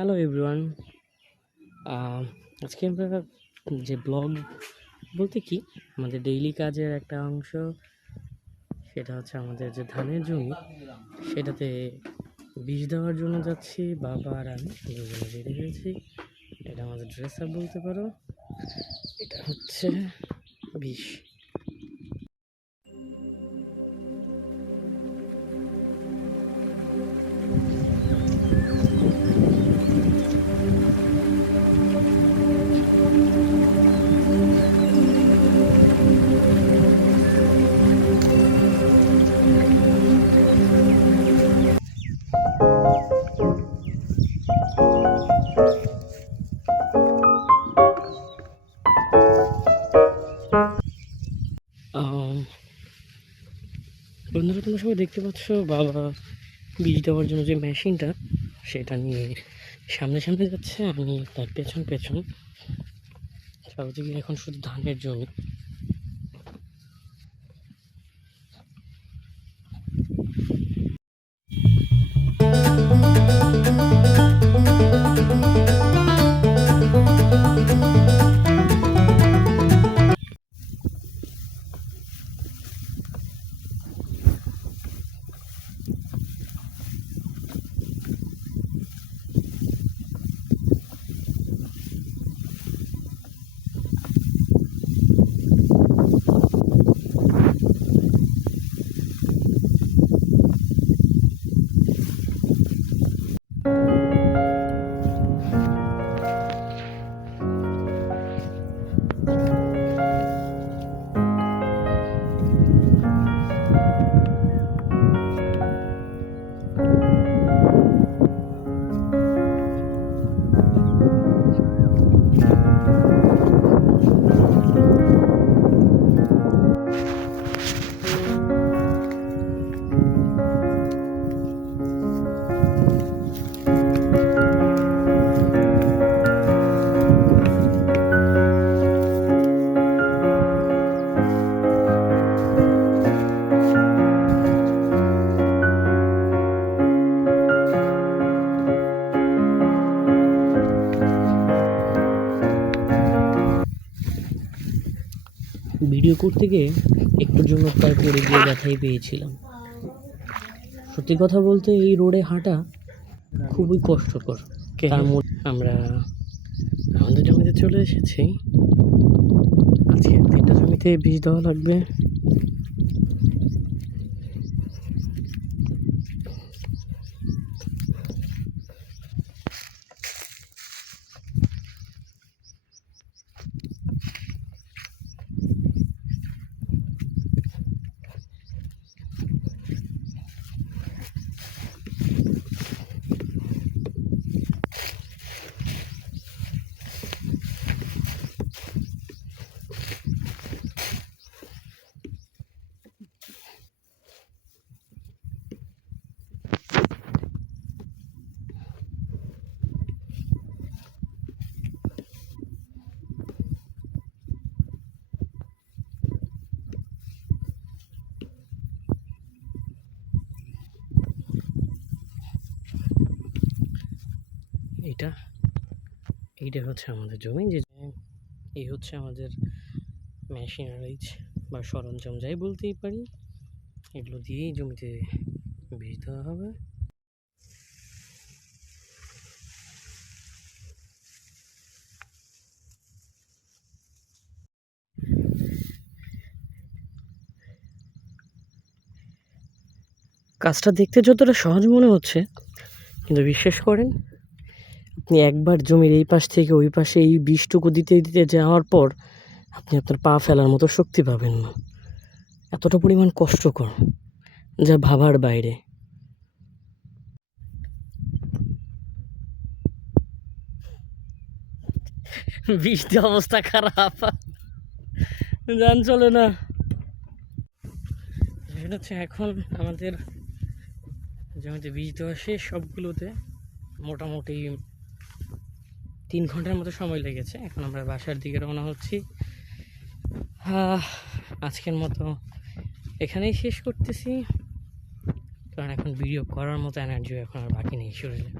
Hello everyone. আজকে আমরা যে ব্লগ বলতে কি আমাদের ডেইলি কাজের একটা অংশ, সেটা হচ্ছে আমাদের যে ধানের জমি, সেটাতে বীজ দেওয়ার জন্য যাচ্ছি। বাবা আর আমি দুজনে রেডি হয়েছি। এটা আমাদের ড্রেস আপ বলতে পারো। এটা হচ্ছে বিষ। বন্ধুরা, তোমরা সবাই দেখতে পাচ্ছ বাবা বীজ দেওয়ার জন্য যে মেশিনটা, সেটা নিয়ে সামনে সামনে যাচ্ছে, আমি তার পেছন পেছন। চারদিকে এখন শুধু ধানের জমি। ভিডিও করতে গিয়ে একটুর জন্য প্রায় পড়ে গিয়ে ব্যথাই পেয়েছিলাম। সত্যি কথা বলতে এই রোডে হাঁটা খুবই কষ্টকর। তার মধ্যে আমরা আমাদের জমিতে চলে এসেছি। আজকে 3টা জমিতে বীজ দেওয়া লাগবে। এইটা হচ্ছে আমাদের জমি। যে এই হচ্ছে আমাদের মেশিনারিজ বা সরঞ্জাম, যাই বলতেই পারি। এগুলো দিয়েই জমিতে বীজ দেওয়া হবে। কাজটা দেখতে যতটা সহজ মনে হচ্ছে, কিন্তু বিশ্বাস করেন, আপনি একবার জমির এই পাশ থেকে ওই পাশে এই বীজটুকু দিতে দিতে যাওয়ার পর আপনি আপনার পা ফেলার মতো শক্তি পাবেন না। এতটা পরিমাণ কষ্টকর, যা ভাবার বাইরে। বীজ দিয়ে অবস্থা খারাপ, যান চলে না। সেটা হচ্ছে এখন আমাদের জমিতে বীজ দেওয়া শেষ। সবগুলোতে মোটামুটি 3 ঘন্টার মতো সময় লেগেছে। এখন আমরা বাসার দিকে রওনা হচ্ছি। আজকের মতো এখানেই শেষ করতেছি, কারণ এখন ভিডিও করার মতো এনার্জি এখন আর বাকি নেই শরীরে।